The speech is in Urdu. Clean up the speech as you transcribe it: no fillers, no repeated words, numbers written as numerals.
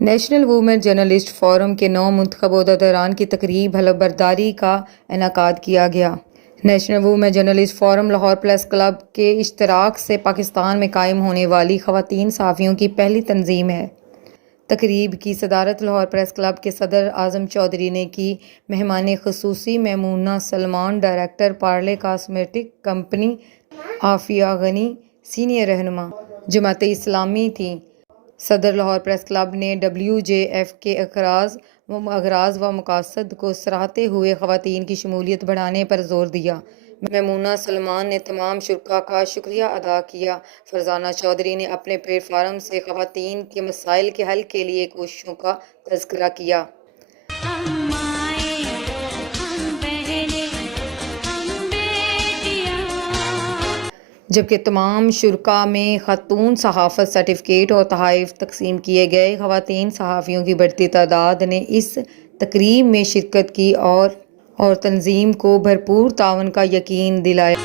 نیشنل وومن جرنلسٹ فورم کے 9 منتخب عہدیداران کی تقریب حلف برداری کا انعقاد کیا گیا۔ National women journalist forum Lahore press club کے اشتراک سے پاکستان میں قائم ہونے والی خواتین صحافیوں کی پہلی تنظیم ہے۔ تقریب کی صدارت لاہور پریس کلب کے صدر اعظم چودھری نے کی۔ مہمان خصوصی میمونہ سلمان، ڈائریکٹر پارلے cosmetic company, Afia Ghani senior رہنما جماعت اسلامی تھیں۔ صدر لاہور پریس کلب نے WJF کے اغراض و مقاصد کو سراہتے ہوئے خواتین کی شمولیت بڑھانے پر زور دیا۔ میمونہ سلمان نے تمام شرکاء کا شکریہ ادا کیا۔ فرزانہ چودھری نے اپنے پلیٹ فارم سے خواتین کے مسائل کے حل کے لیے کوششوں کا تذکرہ کیا۔ جبکہ تمام شرکاء میں خاتون صحافت سرٹیفکیٹ اور تحائف تقسیم کیے گئے۔ خواتین صحافیوں کی بڑھتی تعداد نے اس تقریب میں شرکت کی اور تنظیم کو بھرپور تعاون کا یقین دلایا۔